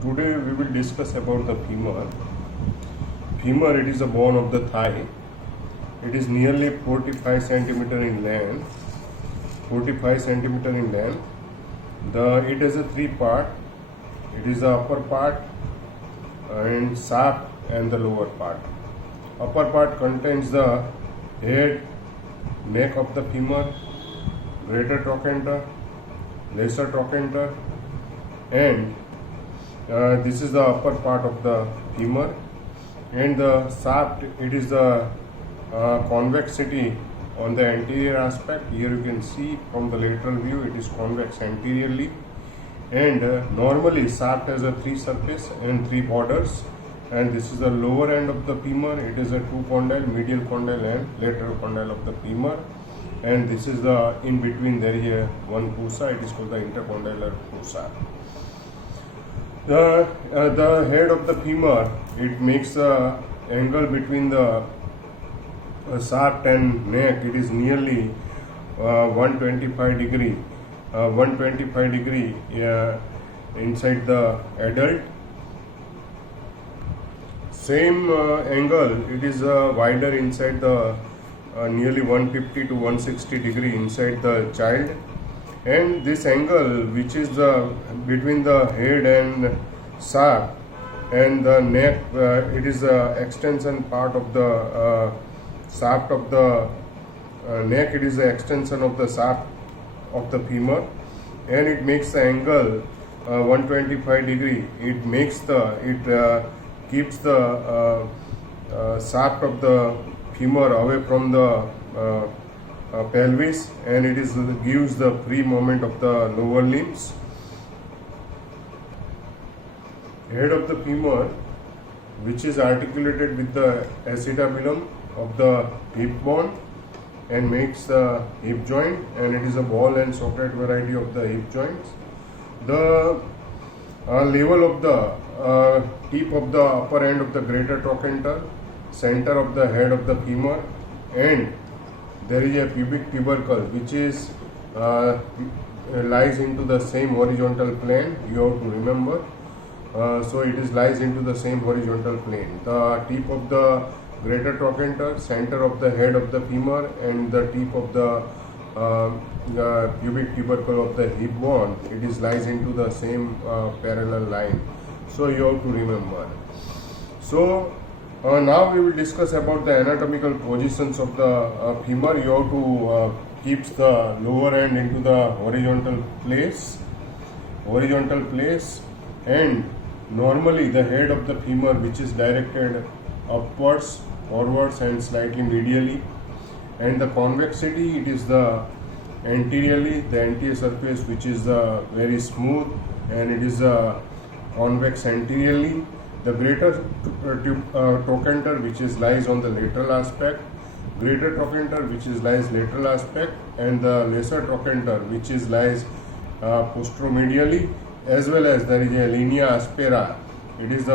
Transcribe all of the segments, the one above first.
Today we will discuss about the femur. Femur, it is a bone of the thigh. It is nearly 45 centimeter in length. 45 centimeter in length. It has a three part. It is the upper part and shaft and the lower part. Upper part contains the head, neck of the femur, greater trochanter, lesser trochanter, and this is the upper part of the femur. And the shaft, it is the convexity on the anterior aspect. Here you can see from the lateral view it is convex anteriorly, and normally shaft has a three surface and three borders. And this is the lower end of the femur. It is a two condyle, medial condyle and lateral condyle of the femur. And this is the in between there is a one fossa. It is called the intercondylar fossa. The head of the femur, it makes the angle between the shaft and neck. It is nearly 125 degree. 125 degree inside the adult. Same angle, it is wider inside the nearly 150 to 160 degree inside the child. And this angle, which is the between the head and shaft and the neck, it is the extension part of the shaft of the neck. It is the extension of the shaft of the femur, and it makes the angle 125 degree. It makes keeps the shaft of the femur away from the pelvis, and it gives the free movement of the lower limbs. Head of the femur, which is articulated with the acetabulum of the hip bone and makes the hip joint, and it is a ball and socket variety of the hip joints. The level of the tip of the upper end of the greater trochanter, center of the head of the femur, and there is a pubic tubercle which is lies into the same horizontal plane. You have to remember. So it is lies into the same horizontal plane. The tip of the greater trochanter, center of the head of the femur, and the tip of the pubic tubercle of the hip bone, it is lies into the same parallel line. So you have to remember. So now we will discuss about the anatomical positions of the femur. You have to keep the lower end into the horizontal place, and normally the head of the femur, which is directed upwards, forwards and slightly medially, and the convexity, it is the anteriorly, the anterior surface, which is very smooth, and it is convex anteriorly. The greater trochanter, which lies on the lateral aspect, greater trochanter, which lies lateral aspect, and the lesser trochanter, which lies posteromedially, as well as there is a linea aspera. It is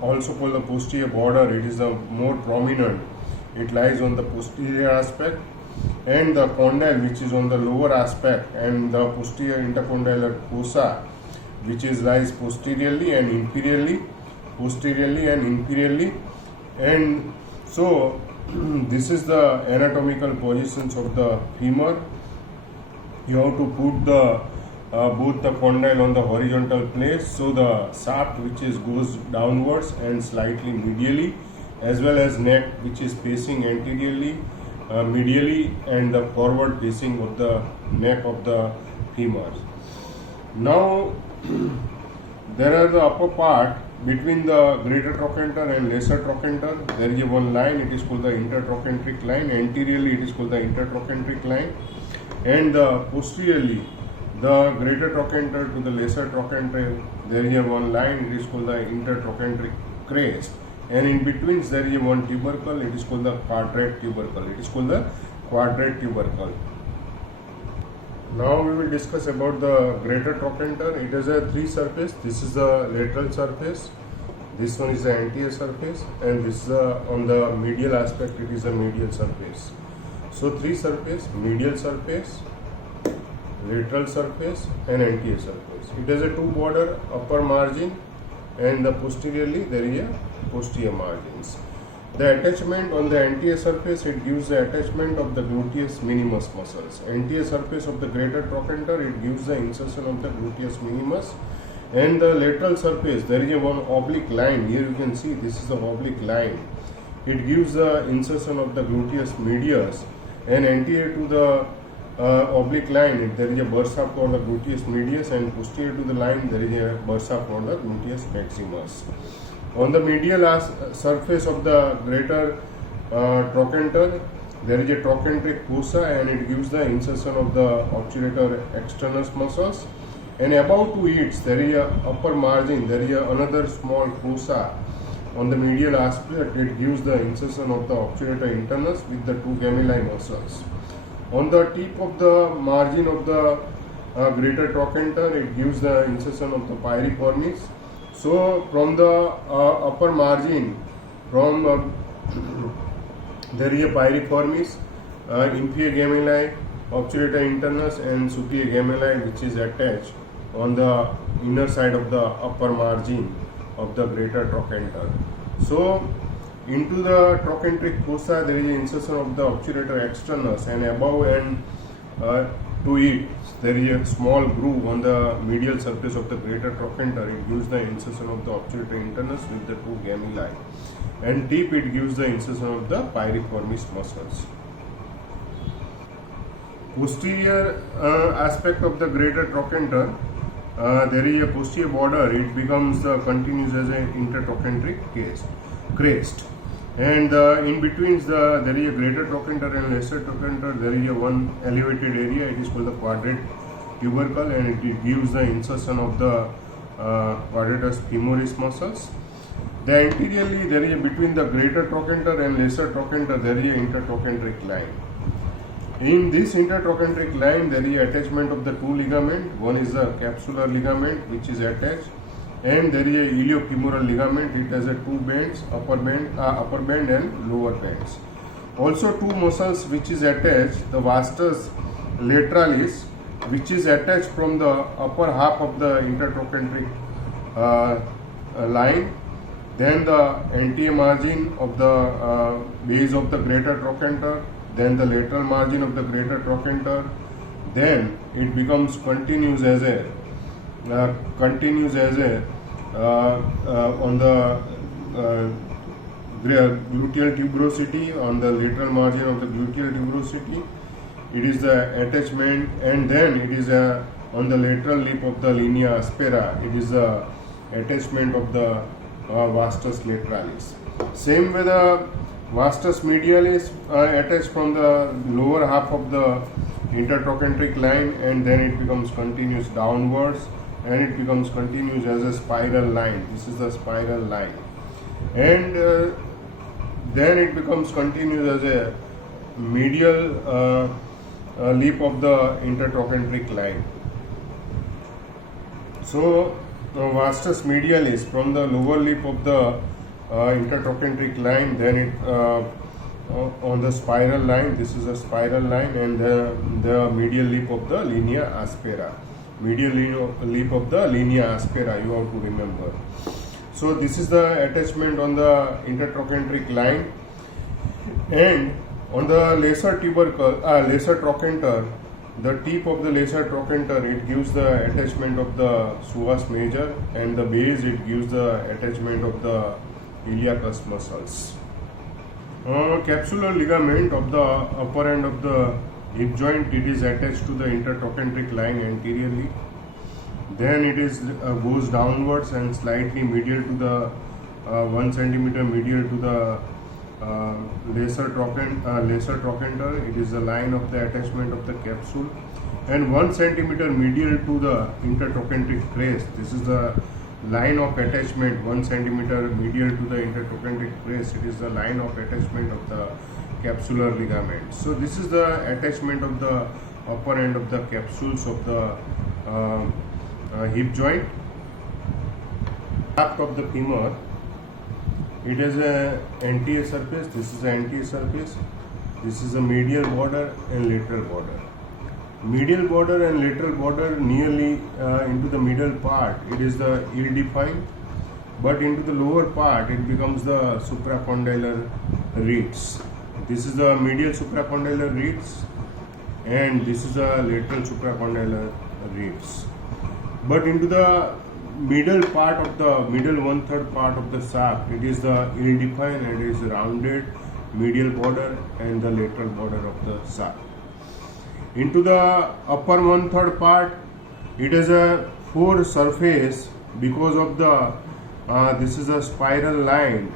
also called the posterior border. It is more prominent. It lies on the posterior aspect, and the condyle, which is on the lower aspect, and the posterior intercondylar fossa, which lies posteriorly and inferiorly. And so this is the anatomical positions of the femur. You have to put both the condyle on the horizontal place, so the shaft, which goes downwards and slightly medially, as well as neck, which is facing anteriorly, medially, and the forward facing of the neck of the femur. Now there are the upper part between the greater trochanter and lesser trochanter. There is one line, it is called the intertrochanteric line. Anteriorly it is called the intertrochanteric line, and posteriorly the greater trochanter to the lesser trochanter, there is one line, it is called the intertrochanteric crest, and in between there is one tubercle, it is called the quadrate tubercle. Now we will discuss about the greater trochanter. It has a three surface. This is the lateral surface, this one is the anterior surface, and this is on the medial aspect, it is a medial surface. So three surface: medial surface, lateral surface and anterior surface. It has a two border, upper margin and the posteriorly there is a posterior margins. The attachment on the anterior surface, it gives the attachment of the gluteus minimus muscles. Anterior surface of the greater trochanter, it gives the insertion of the gluteus minimus. And the lateral surface, there is a one oblique line. Here you can see this is the oblique line. It gives the insertion of the gluteus medius, and anterior to the oblique line, there is a bursa for the gluteus medius, and posterior to the line there is a bursa for the gluteus maximus. On the medial surface of the greater trochanter, there is a trochanteric fossa, and it gives the insertion of the obturator externus muscles. And above to it, there is a upper margin, there is another small fossa on the medial aspect. It gives the insertion of the obturator internus with the two gemelli muscles. On the tip of the margin of the greater trochanter, it gives the insertion of the piriformis. So from the upper margin, from there is a piriformis, inferior gemelli, obturator internus, and superior gemelli, which is attached on the inner side of the upper margin of the greater trochanter. So into the trochanteric fossa there is an insertion of the obturator externus, and above and to it there is a small groove on the medial surface of the greater trochanter. It gives the insertion of the obturator internus with the two gemelli, and deep it gives the insertion of the piriformis muscles. Posterior aspect of the greater trochanter, there is a posterior border. It becomes continues as an intertrochanteric crest, and in between there is a greater trochanter and lesser trochanter. There is a one elevated area. It is called the quadrate tubercle, and it gives the insertion of the quadratus femoris muscles. The anteriorly there is a, between the greater trochanter and lesser trochanter there is an intertrochanteric line. In this intertrochanteric line, there is attachment of the two ligaments. One is the capsular ligament, which is attached, and there is a iliofemoral ligament. It has a two bands, upper band and lower bands. Also, two muscles which is attached, the vastus lateralis, which is attached from the upper half of the intertrochanteric line. Then the anterior margin of the base of the greater trochanter. Then the lateral margin of the greater trochanter. Then it becomes continues as a on the gluteal tuberosity, on the lateral margin of the gluteal tuberosity. It is the attachment, and then it is on the lateral lip of the linea aspera. It is the attachment of the vastus lateralis. Same way the vastus medialis attached from the lower half of the intertrochanteric line, and then it becomes continuous downwards, and it becomes continuous as a spiral line. This is the spiral line, and then it becomes continuous as a medial lip of the intertrochanteric line. So vastus medialis from the lower lip of the intertrochanteric line, then it on the spiral line. This is a spiral line, and the medial lip of the linea aspera. Medial lip of the linea aspera, you have to remember. So this is the attachment on the intertrochanteric line, and on the lesser tubercle, lesser trochanter, the tip of the lesser trochanter, it gives the attachment of the psoas major, and the base it gives the attachment of the iliacus muscles. Capsular ligament of the upper end of the hip joint, it is attached to the intertrochanteric line anteriorly. Then it is goes downwards and slightly medial to the 1 centimeter medial to the lesser trochanter. It is the line of the attachment of the capsule, and 1 centimeter medial to the intertrochanteric crest. This is the line of attachment. 1 centimeter medial to the intertrochanteric crest. It is the line of attachment of the capsular ligament. So this is the attachment of the upper end of the capsules of the hip joint. Shaft of the femur, it has a anterior surface. This is the anterior surface. This is the medial border and lateral border. Medial border and lateral border nearly into the middle part, it is the ill-defined, but into the lower part it becomes the supracondylar ribs. This is the medial supracondylar ribs, and this is the lateral supracondylar ribs. But into the middle part of the middle 1/3 part of the shaft, it is the ill-defined and it is rounded medial border and the lateral border of the shaft. Into the upper 1/3 part, it is a fore surface because of the this is a spiral line,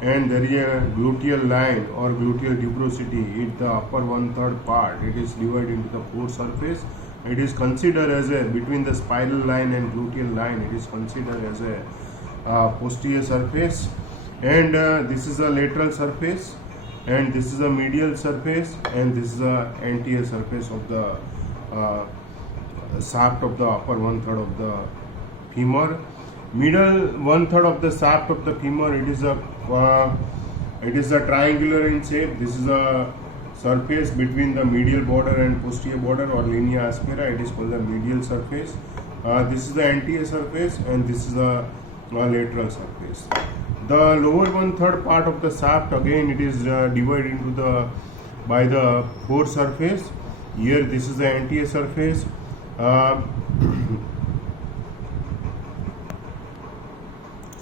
and there is a gluteal line or gluteal tuberosity in the upper 1/3 part. It is divided into the fore surface. It is considered as a between the spiral line and gluteal line. It is considered as a posterior surface, and this is a lateral surface, and this is a medial surface, and this is a anterior surface of the shaft of the upper 1/3 of the femur. Middle 1/3 of the shaft of the femur, it is a triangular in shape. This is a surface between the medial border and posterior border or linea aspera. It is called the medial surface. This is the anterior surface, and this is the lateral surface. The lower 1/3 part of the shaft, again it is divided into by the fore surface. Here this is the anterior surface.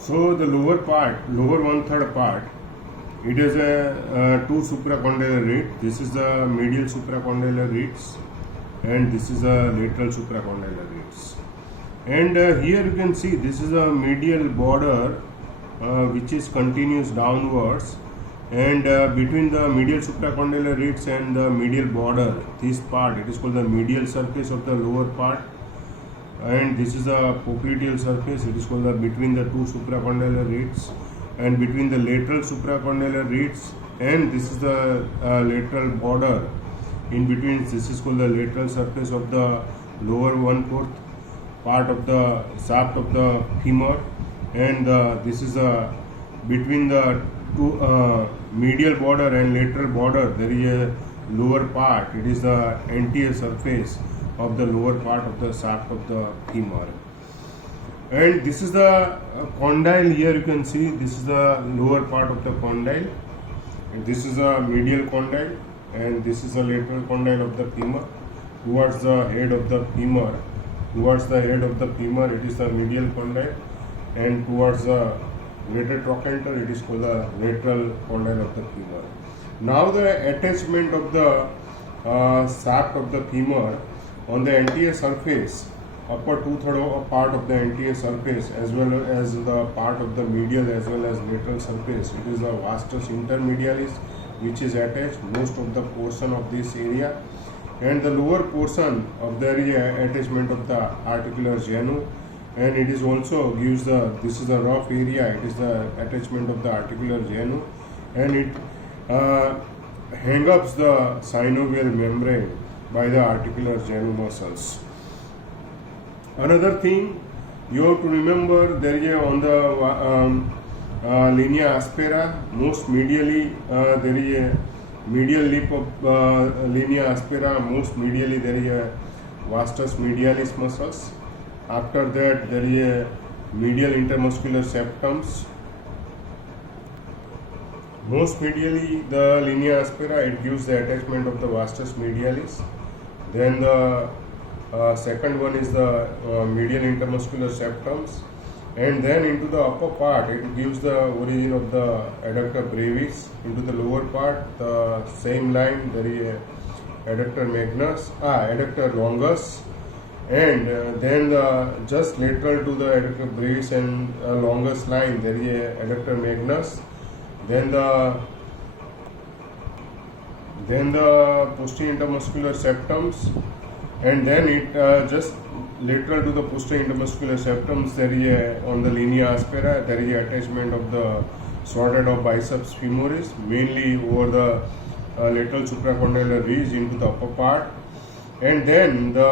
So the lower 1/3 part, it is a two supracondylar ribs. This is the medial supracondylar ribs, and this is a lateral supracondylar ribs. And here you can see this is a medial border which is continuous downwards, and between the medial supracondylar ribs and the medial border, this part, it is called the medial surface of the lower part, and this is the popliteal surface. It is called the between the two supracondylar ribs, and between the lateral supracondylar ribs and this is the lateral border in between. This is called the lateral surface of the lower 1/4 part of the shaft of the femur, and this is between the two medial border and lateral border. There is a lower part. It is the anterior surface of the lower part of the shaft of the femur. And this is the condyle. Here you can see this is the lower part of the condyle, and this is a medial condyle, and this is a lateral condyle of the femur. Towards the head of the femur, it is the medial condyle, and towards the greater trochanter, it is called the lateral condyle of the femur. Now the attachment of the shaft of the femur on the anterior surface, upper 2/3 part of the anterior surface, as well as the part of the medial as well as lateral surface, it is the vastus intermedialis which is attached most of the portion of this area, and the lower portion of the attachment of the articular genu, and it is also gives the this is the rough area. It is the attachment of the articular genu, and it hang ups the synovial membrane by the articular genu muscles. Another thing you have to remember, there is on the linea aspera, most medially there is a medial lip of linea aspera. Most medially there is a vastus medialis muscles. After that there is a medial intermuscular septums. Most medially the linea aspera, it gives the attachment of the vastus medialis. Then the second one is the medial intermuscular septums, and then into the upper part it gives the origin of the adductor brevis. Into the lower part, the same line, there is a adductor longus, and then the just lateral to the adductor brevis and longus line, there is a adductor magnus. Then the posterior intermuscular septums, and then it just lateral to the posterior intermuscular septums, there is a, on the linea aspera, there is a attachment of the sorted of biceps femoris, mainly over the lateral supracondylar ridge into the upper part, and then the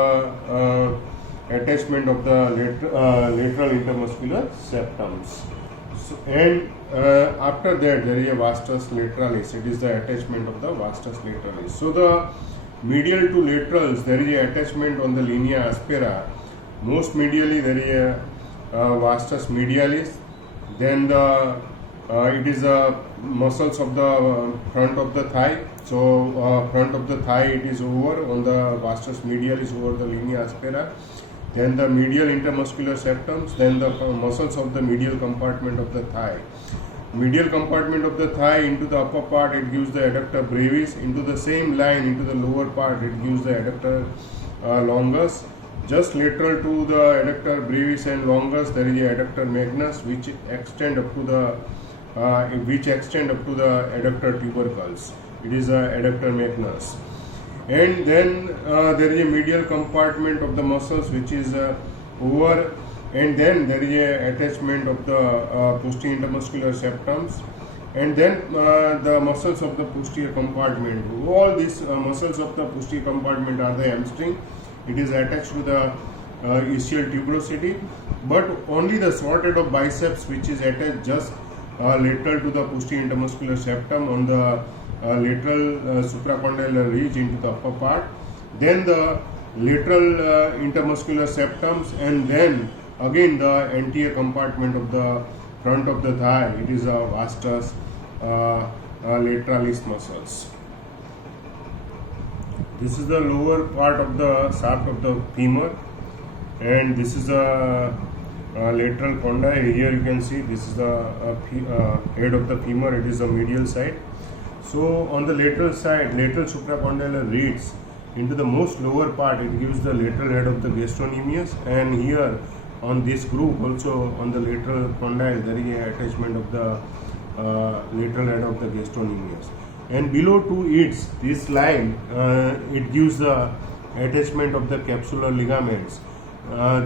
attachment of the lateral intermuscular septums. So, and after that there is a vastus lateralis. It is the attachment of the vastus lateralis. So the medial to laterals, there is a attachment on the linea aspera. Most medially there is a vastus medialis, Then the it is the muscles of the front of the thigh. So front of the thigh it is over on the vastus medial is over the linea aspera. Then the medial intermuscular septums. Then the muscles of the medial compartment of the thigh. Medial compartment of the thigh into the upper part it gives the adductor brevis. Into the same line into the lower part it gives the adductor longus. Just lateral to the adductor brevis and longus there is a adductor magnus which extend up to the adductor tubercles. It is a adductor magnus. And then there is a medial compartment of the muscles which is over, and then there is a attachment of the posterior intermuscular septums, and then the muscles of the posterior compartment. All these muscles of the posterior compartment are the hamstring. It is attached to the ischial tuberosity, but only the short head of biceps which is attached just lateral to the posterior intermuscular septum on the lateral supracondylar ridge into the upper part, then the lateral intermuscular septums, and then again the anterior compartment of the front of the thigh. It is a vastus lateralis muscles. This is the lower part of the shaft of the femur, and this is a lateral condyle. Here you can see this is the head of the femur. It is the medial side. So on the lateral side, lateral supracondylar ridges into the most lower part, it gives the lateral head of the gastrocnemius, and here on this group also on the lateral condyle there is a attachment of the lateral head of the gastrocnemius. And below to it, this line, it gives the attachment of the capsular ligaments.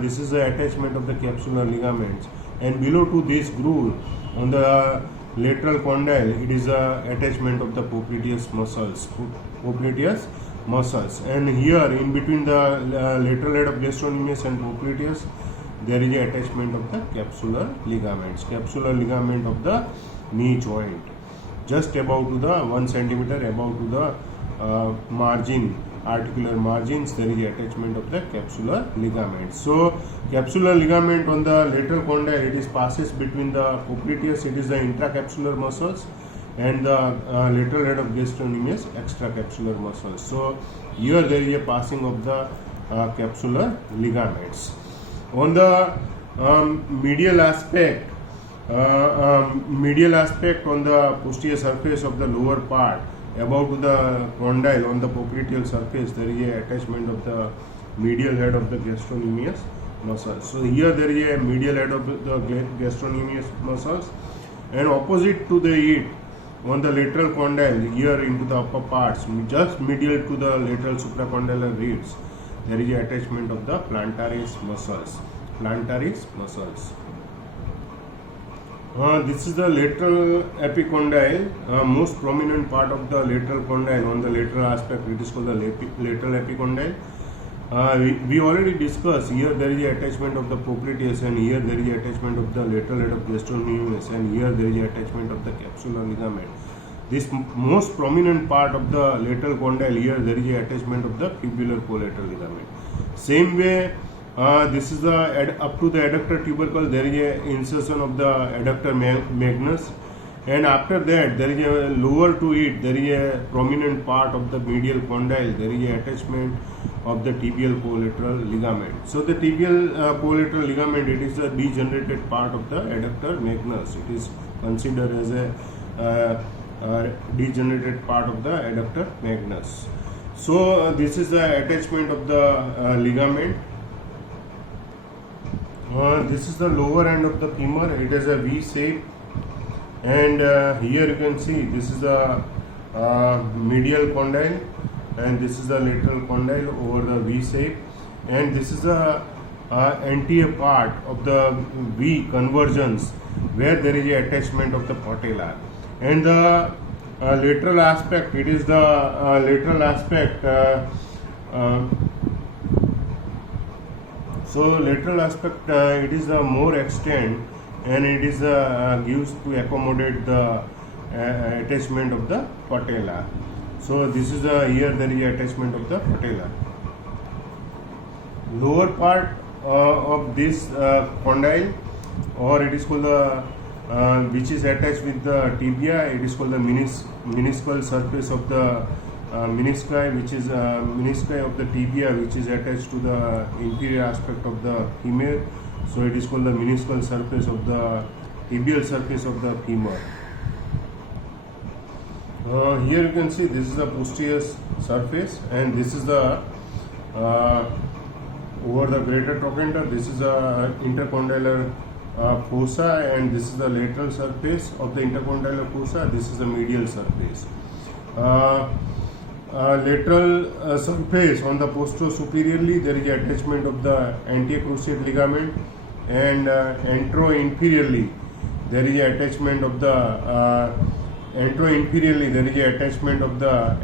This is the attachment of the capsular ligaments, and below to this groove on the lateral condyle it is a attachment of the popliteus muscles. And here in between the lateral head of gastrocnemius and popliteus there is a attachment of the capsular ligament of the knee joint, just above to the 1 centimeter above to the margin, articular margins, there is attachment of the capsular ligament. So capsular ligament on the lateral condyle, it is passes between the popliteus, it is the intracapsular muscles, and the lateral head of gastrocnemius, extracapsular muscles. So here there is a passing of the capsular ligaments. On the medial aspect on the posterior surface of the lower part, above to the condyle on the popliteal surface, there is a attachment of the medial head of the gastrocnemius muscles. So here there is a medial head of the gastrocnemius muscles, and opposite to the it on the lateral condyle, here into the upper parts, just medial to the lateral supracondylar ribs, there is a attachment of the plantaris muscles. This is the lateral epicondyle, most prominent part of the lateral condyle on the lateral aspect. It is called the lateral epicondyle. We already discussed, here there is attachment of the popliteus, and here there is attachment of the lateral head of gastrocnemius, and here there is attachment of the capsular ligament. This most prominent part of the lateral condyle, here there is attachment of the tubular collateral ligament. Same way, this is the up to the adductor tubercle, there is a insertion of the adductor magnus, and after that there is a lower to it, there is a prominent part of the medial condyle, there is a attachment of the tibial collateral ligament. So the tibial collateral ligament, it is the degenerated part of the adductor magnus. It is considered as a degenerated part of the adductor magnus. So this is the attachment of the ligament. This is the lower end of the femur. It is a V shape, and here you can see this is the medial condyle, and this is the lateral condyle over the V shape, and this is the anterior part of the V convergence where there is a attachment of the patella, and the lateral aspect, it is the lateral aspect. So lateral aspect, it is the more extent, and it is gives to accommodate the attachment of the patella. So this is here there is attachment of the patella. Lower part of this condyle, or it is called the which is attached with the tibia. It is called the meniscal surface of the menisci, which is menisci of the tibia, which is attached to the inferior aspect of the femur. So it is called the meniscal surface of the tibial surface of the femur. Here you can see this is the posterior surface, and this is the over the greater trochanter. This is the intercondylar fossa, and this is the lateral surface of the intercondylar fossa. This is the medial surface. Lateral surface on the posterior-superiorly, there is attachment of the anterocruciate ligament, and antero-inferiorly there is attachment of the antero-inferiorly there is attachment of the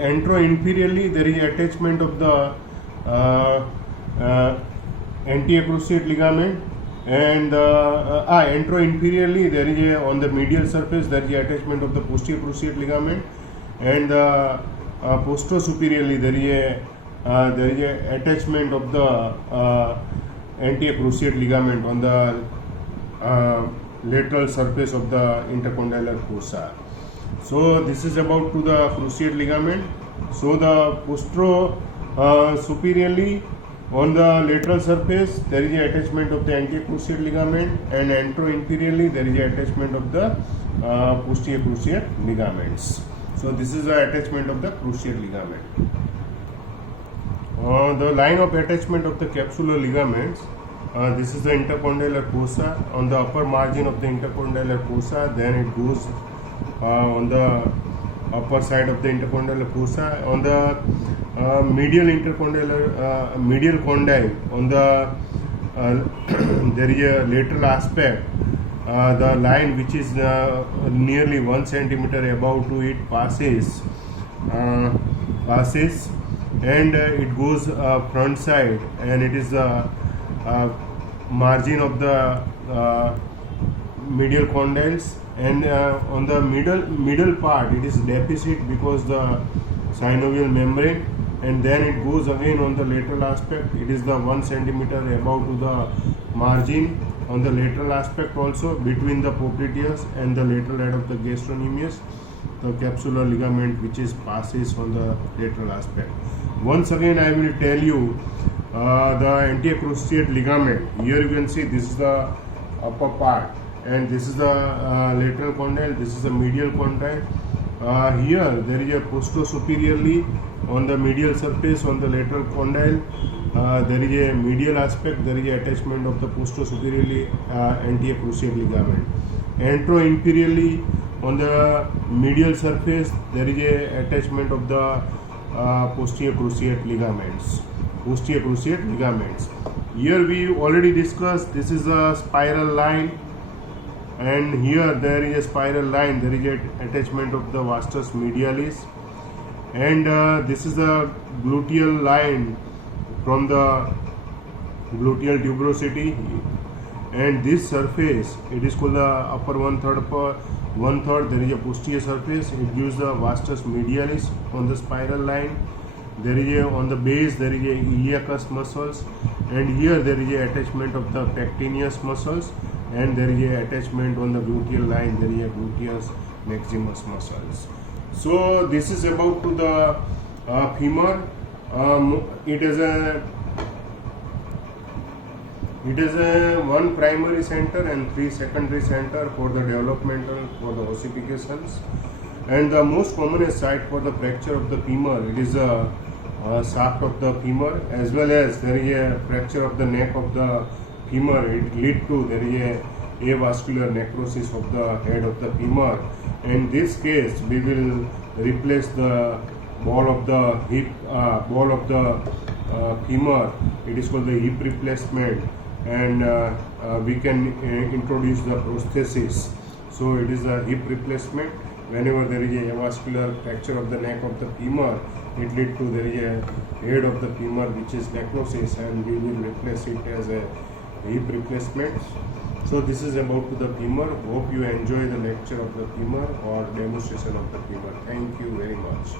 antero-inferiorly there is attachment of the anterocruciate ligament, and antero-inferiorly there is on the medial surface there is attachment of the posterior cruciate ligament, and posterior-superiorly there is attachment of the anterior cruciate ligament on the lateral surface of the intercondylar fossa. So this is about to the cruciate ligament. So the posterior-superiorly on the lateral surface there is attachment of the anterior cruciate ligament, and antero-inferiorly there is attachment of the posterior cruciate ligaments. So this is the attachment of the cruciate ligament. The line of attachment of the capsular ligaments. This is the intercondylar fossa. On the upper margin of the intercondylar fossa, then it goes on the upper side of the intercondylar fossa. On the medial intercondylar medial condyle, on the there is a lateral aspect. The line which is nearly 1 centimeter above to it passes, and it goes front side, and it is the margin of the medial condyles, and on the middle part it is deficit because the synovial membrane, and then it goes again on the lateral aspect. It is the 1 centimeter above to the margin on the lateral aspect, also between the popliteus and the lateral head of the gastrocnemius, the capsular ligament which is passes on the lateral aspect. Once again I will tell you the anterior cruciate ligament. Here you can see this is the upper part, and this is the lateral condyle, this is the medial condyle. Here there is a posterior-superiorly on the medial surface on the lateral condyle, there is a medial aspect, there is a attachment of the posterior-superiorly anterior cruciate ligament. Antero-inferiorly on the medial surface there is a attachment of the posterior cruciate ligaments. Here we already discussed this is a spiral line, and here there is a spiral line, there is a attachment of the vastus medialis, and this is the gluteal line from the gluteal tuberosity, and this surface it is called the upper one third. There is a posterior surface, it gives the vastus medialis on the spiral line. There is a, on the base there is a iliacus muscles, and here there is a attachment of the pectineus muscles, and there is a attachment on the gluteal line, there is a gluteus maximus muscles. So this is about to the femur. It is a one primary center and 3 secondary center for the developmental, for the ossifications, and the most commonest site for the fracture of the femur, it is a shaft of the femur, as well as there is a fracture of the neck of the femur. It lead to there is a avascular necrosis of the head of the femur. In this case we will replace the ball of the hip, femur. It is called the hip replacement, and we can introduce the prosthesis. So it is a hip replacement. Whenever there is a avascular fracture of the neck of the femur, it lead to there is a head of the femur which is necrosis, and we will replace it as a hip replacement. So this is about to the femur. Hope you enjoy the lecture of the femur or demonstration of the femur. Thank you very much.